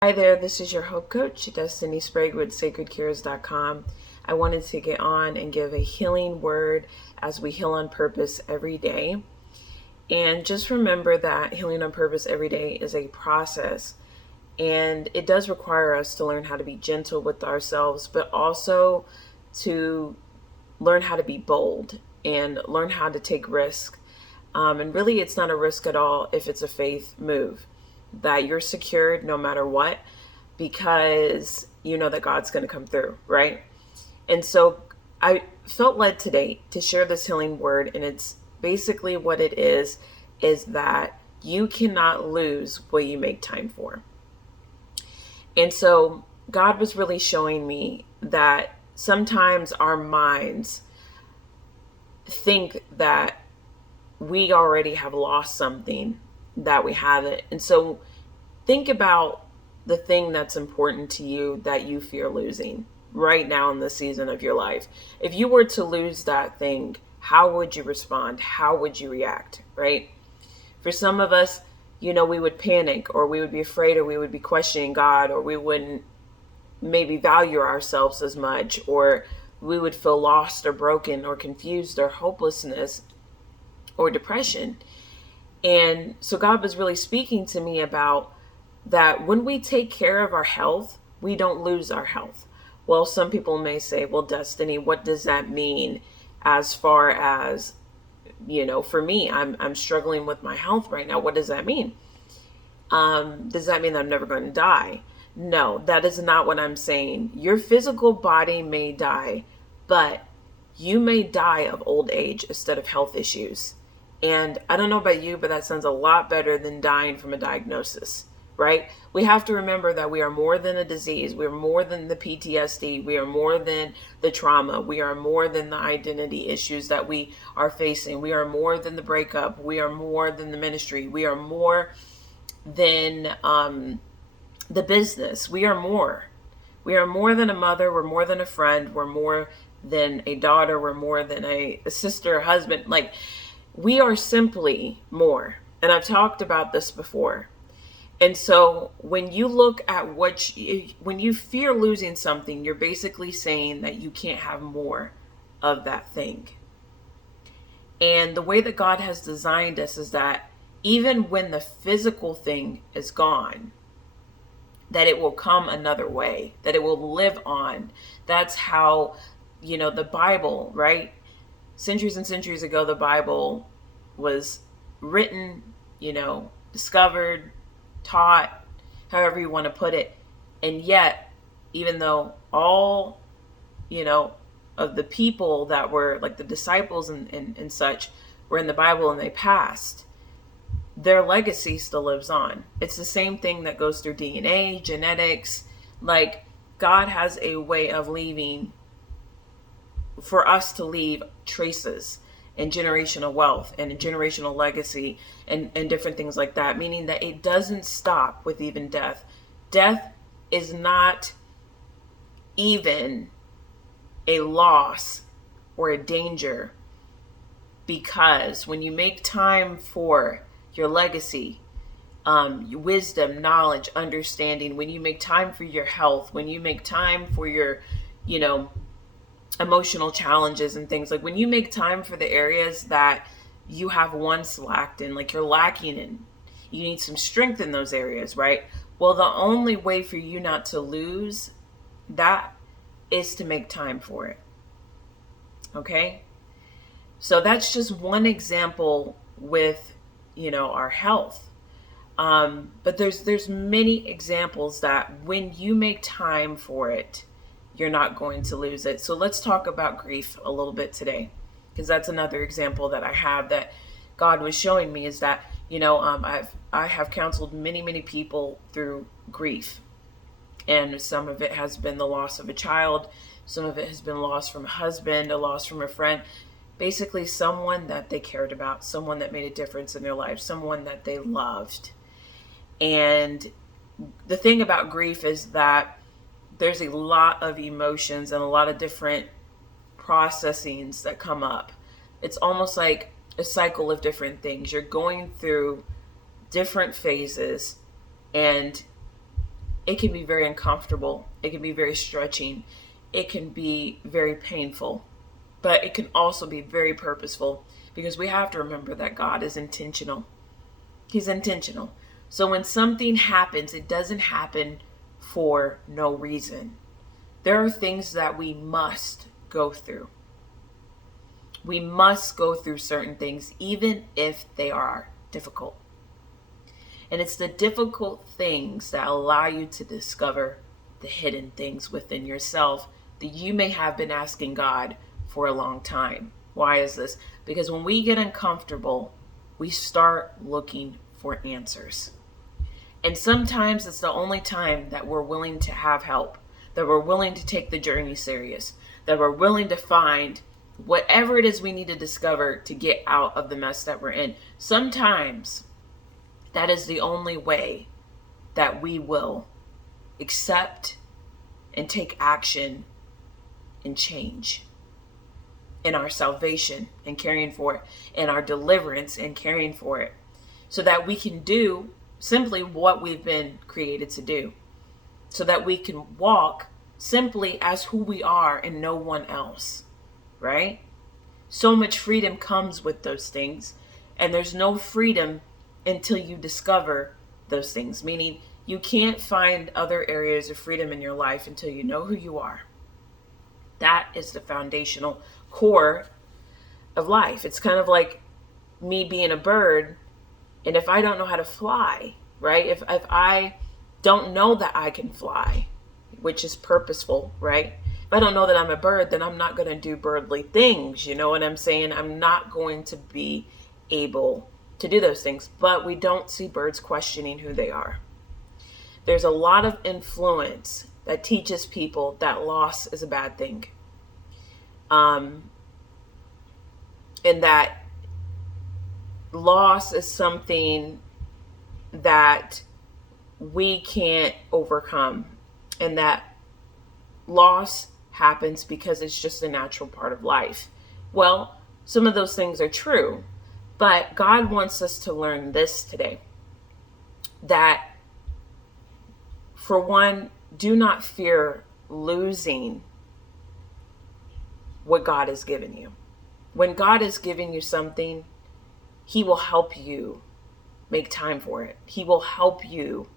Hi there, this is your Hope Coach, Destiny Sprague with SacredCures.com. I wanted to get on and give a healing word as we heal on purpose every day. And just remember that healing on purpose every day is a process. And it does require us to learn how to be gentle with ourselves, but also to learn how to be bold and learn how to take risk. And really, it's not a risk at all if it's a faith move, that you're secured no matter what, because you know that God's going to come through, right? And so I felt led today to share this healing word, and it's basically what it is that you cannot lose what you make time for. And so God was really showing me that sometimes our minds think that we already have lost something that we haven't. And so think about the thing that's important to you that you fear losing right now in the season of your life. If you were to lose that thing, how would you respond? How would you react, right? For some of us, we would panic, or we would be afraid, or we would be questioning God, or we wouldn't maybe value ourselves as much, or we would feel lost or broken or confused or hopelessness or depression. And so God was really speaking to me about that when we take care of our health, we don't lose our health. Well, some people may say, well, Destiny, what does that mean as far as, for me, I'm struggling with my health right now. What does that mean? Does that mean that I'm never going to die? No, that is not what I'm saying. Your physical body may die, but you may die of old age instead of health issues. And I don't know about you, but that sounds a lot better than dying from a diagnosis, right? We have to remember that we are more than a disease. We are more than the PTSD. We are more than the trauma. We are more than the identity issues that we are facing. We are more than the breakup. We are more than the ministry. We are more than the business. We are more. We are more than a mother. We're more than a friend. We're more than a daughter. We're more than a sister, a husband. Like, we are simply more. And I've talked about this before. And so when you look at when you fear losing something, you're basically saying that you can't have more of that thing. And the way that God has designed us is that even when the physical thing is gone, that it will come another way, that it will live on. That's how, the Bible, right? Centuries and centuries ago, the Bible was written, discovered, taught, however you want to put it. And yet, even though all, of the people that were like the disciples and such were in the Bible and they passed, their legacy still lives on. It's the same thing that goes through DNA, genetics. Like, God has a way of leaving, for us to leave traces and generational wealth and generational legacy and different things like that, meaning that it doesn't stop with even death. Death is not even a loss or a danger, because when you make time for your legacy, your wisdom, knowledge, understanding, when you make time for your health, when you make time for your, emotional challenges and things, like when you make time for the areas that you have once lacked in, like you're lacking in, you need some strength in those areas, right? Well, the only way for you not to lose that is to make time for it. Okay? So that's just one example with, our health. But there's many examples that when you make time for it, you're not going to lose it. So let's talk about grief a little bit today, because that's another example that I have that God was showing me, is that, I have counseled many people through grief. And some of it has been the loss of a child. Some of it has been loss from a husband, a loss from a friend. Basically, someone that they cared about, someone that made a difference in their life, someone that they loved. And the thing about grief is that there's a lot of emotions and a lot of different processings that come up. It's almost like a cycle of different things. You're going through different phases, and it can be very uncomfortable. It can be very stretching. It can be very painful, but it can also be very purposeful, because we have to remember that God is intentional. He's intentional. So when something happens, it doesn't happen for no reason. There are things that we must go through. We must go through certain things, even if they are difficult. And it's the difficult things that allow you to discover the hidden things within yourself that you may have been asking God for a long time. Why is this? Because when we get uncomfortable, we start looking for answers. And sometimes it's the only time that we're willing to have help, that we're willing to take the journey serious, that we're willing to find whatever it is we need to discover to get out of the mess that we're in. Sometimes that is the only way that we will accept and take action and change in our salvation and caring for it, in our deliverance and caring for it, so that we can do simply what we've been created to do, so that we can walk simply as who we are and no one else, right? So much freedom comes with those things, and there's no freedom until you discover those things, meaning you can't find other areas of freedom in your life until you know who you are. That is the foundational core of life. It's kind of like me being a bird, and if I don't know how to fly, right? If I don't know that I can fly, which is purposeful, right? If I don't know that I'm a bird, then I'm not going to do birdly things. You know what I'm saying? I'm not going to be able to do those things. But we don't see birds questioning who they are. There's a lot of influence that teaches people that loss is a bad thing. And that loss is something that we can't overcome, and that loss happens because it's just a natural part of life. Well, some of those things are true, but God wants us to learn this today, that for one, do not fear losing what God has given you. When God has given you something, He will help you make time for it. He will help you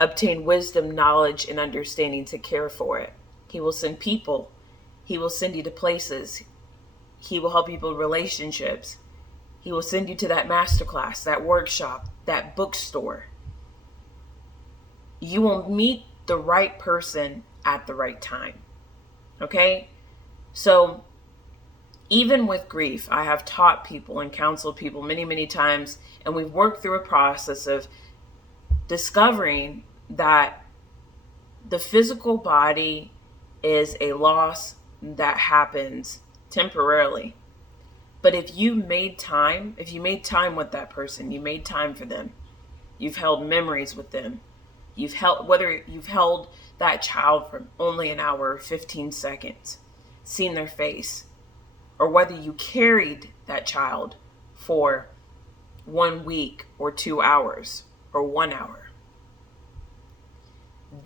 obtain wisdom, knowledge, and understanding to care for it. He will send people. He will send you to places. He will help you build relationships. He will send you to that masterclass, that workshop, that bookstore. You will meet the right person at the right time. Okay? So even with grief, I have taught people and counseled people many, many times, and we've worked through a process of discovering that the physical body is a loss that happens temporarily. But if you made time with that person, you made time for them, you've held memories with them, whether you've held that child for only an hour or 15 seconds, seen their face, or whether you carried that child for 1 week or 2 hours or 1 hour,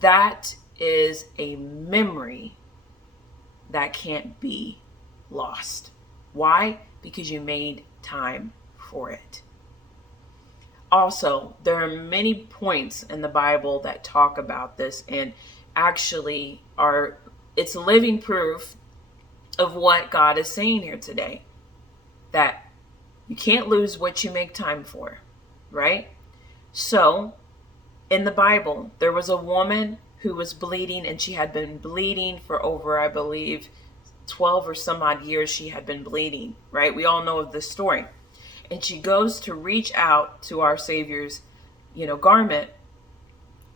that is a memory that can't be lost. Why? Because you made time for it. Also, there are many points in the Bible that talk about this, and actually it's living proof of what God is saying here today, that you can't lose what you make time for, right? So in the Bible, there was a woman who was bleeding, and she had been bleeding for over, I believe, 12 or some odd years. She had been bleeding, right? We all know of this story. And she goes to reach out to our Savior's, garment,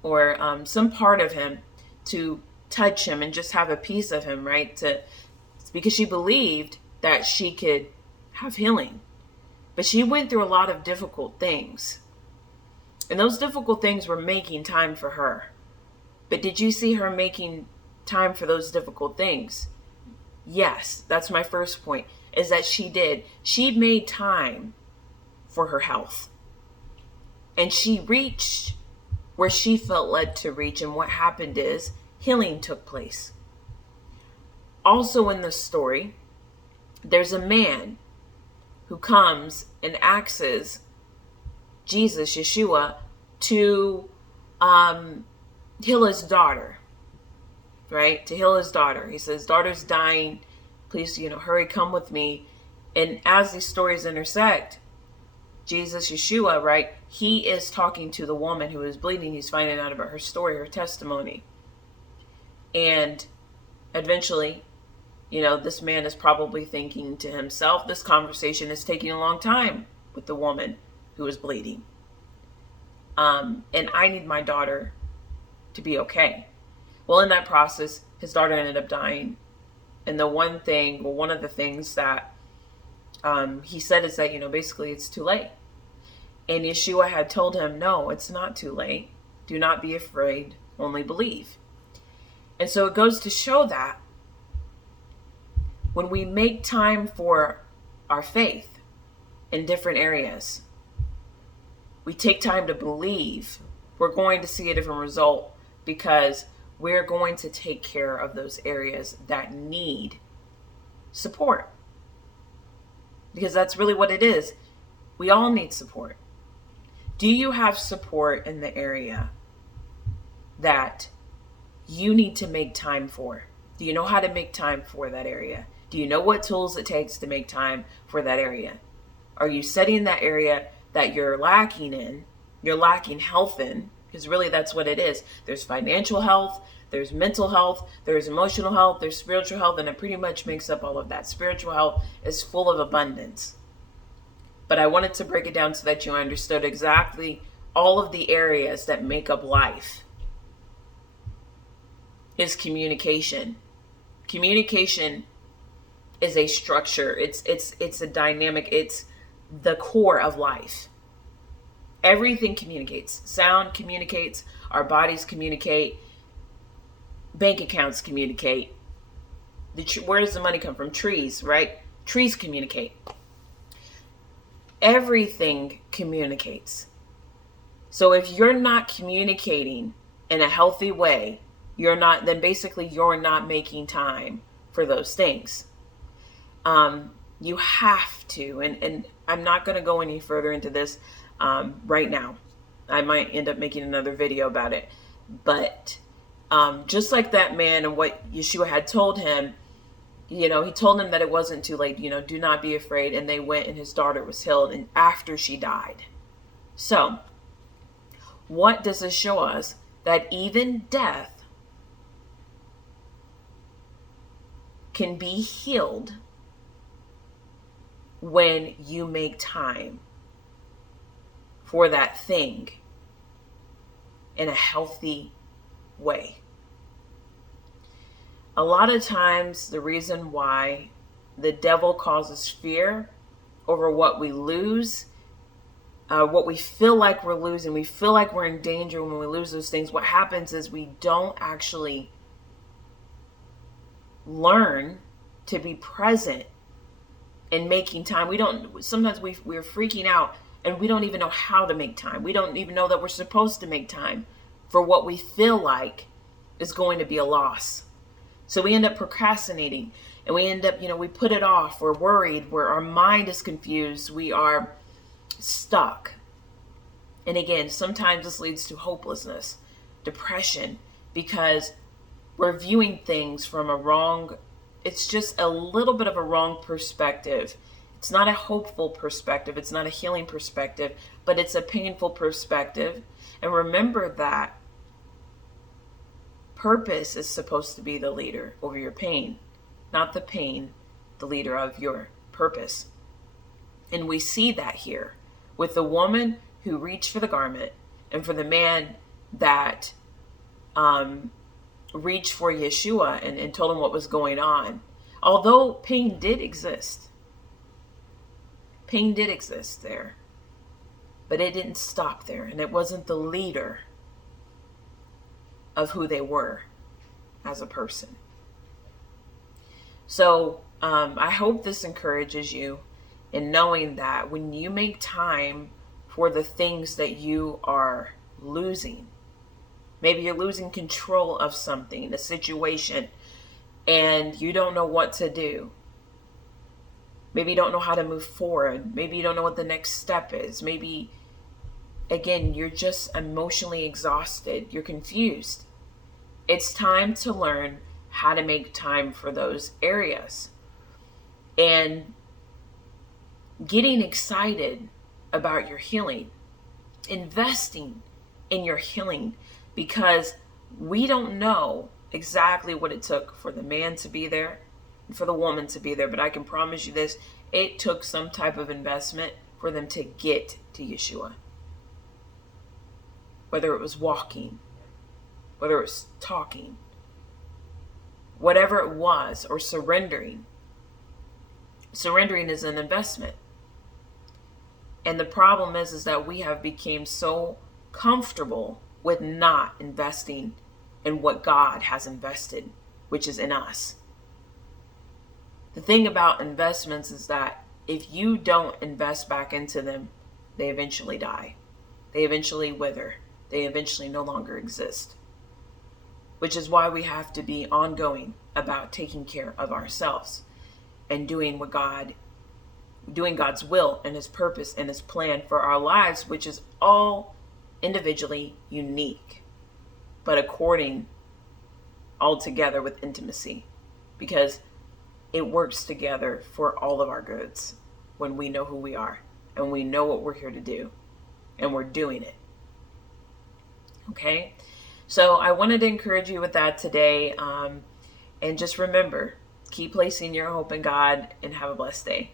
or some part of him, to touch him and just have a piece of him, right? Because she believed that she could have healing. But she went through a lot of difficult things. And those difficult things were making time for her. But did you see her making time for those difficult things? Yes, that's my first point, is that she did. She made time for her health. And she reached where she felt led to reach. And what happened is healing took place. Also in this story, there's a man who comes and asks Jesus, Yeshua, to heal his daughter, right? To heal his daughter. He says, daughter's dying. Please, hurry, come with me. And as these stories intersect, Jesus, Yeshua, right? He is talking to the woman who is bleeding. He's finding out about her story, her testimony. And eventually, this man is probably thinking to himself, this conversation is taking a long time with the woman who is bleeding. And I need my daughter to be okay. Well, in that process, his daughter ended up dying. And one of the things that he said is that, basically it's too late. And Yeshua had told him, no, it's not too late. Do not be afraid, only believe. And so it goes to show that when we make time for our faith in different areas, we take time to believe, we're going to see a different result, because we're going to take care of those areas that need support. Because that's really what it is. We all need support. Do you have support in the area that you need to make time for? Do you know how to make time for that area? Do you know what tools it takes to make time for that area? Are you setting that area that you're lacking in, you're lacking health in? Because really that's what it is. There's financial health, there's mental health, there's emotional health, there's spiritual health, and it pretty much makes up all of that. Spiritual health is full of abundance. But I wanted to break it down so that you understood exactly all of the areas that make up life. Is communication. Communication is a structure. It's a dynamic. It's the core of life. Everything communicates. Sound communicates. Our bodies communicate. Bank accounts communicate. Where does the money come from? Trees, right? Trees communicate. Everything communicates. So if you're not communicating in a healthy way, then basically you're not making time for those things. You have to, and I'm not going to go any further into this right now. I might end up making another video about it. But just like that man and what Yeshua had told him, he told him that it wasn't too late, do not be afraid. And they went and his daughter was healed and after she died. So what does this show us? That even death can be healed when you make time for that thing in a healthy way. A lot of times the reason why the devil causes fear over what we lose, what we feel like we're losing, we feel like we're in danger when we lose those things. What happens is we don't actually learn to be present in making time. Sometimes we're freaking out and we don't even know how to make time. We don't even know that we're supposed to make time for what we feel like is going to be a loss. So we end up procrastinating and we end up, we put it off. We're worried. Our mind is confused. We are stuck. And again, sometimes this leads to hopelessness, depression, because we're viewing things from it's just a little bit of a wrong perspective. It's not a hopeful perspective. It's not a healing perspective, but it's a painful perspective. And remember that purpose is supposed to be the leader over your pain, not the pain, the leader of your purpose. And we see that here with the woman who reached for the garment and for the man that reached for Yeshua and told him what was going on. Although pain did exist there, but it didn't stop there, and it wasn't the leader of who they were as a person. So I hope this encourages you in knowing that when you make time for the things that you are losing, Maybe you're losing control of something, a situation, and you don't know what to do. Maybe you don't know how to move forward. Maybe you don't know what the next step is. Maybe, again, you're just emotionally exhausted. You're confused. It's time to learn how to make time for those areas. And getting excited about your healing, investing in your healing, because we don't know exactly what it took for the man to be there and for the woman to be there. But I can promise you this, it took some type of investment for them to get to Yeshua. Whether it was walking, whether it was talking, whatever it was, or surrendering. Surrendering is an investment. And the problem is that we have become so comfortable with not investing in what God has invested, which is in us. The thing about investments is that if you don't invest back into them, they eventually die. They eventually wither. They eventually no longer exist. Which is why we have to be ongoing about taking care of ourselves and doing God's will and his purpose and his plan for our lives, which is all individually unique, but according all together with intimacy, because it works together for all of our goods when we know who we are and we know what we're here to do and we're doing it. Okay? So I wanted to encourage you with that today. And just remember, keep placing your hope in God and have a blessed day.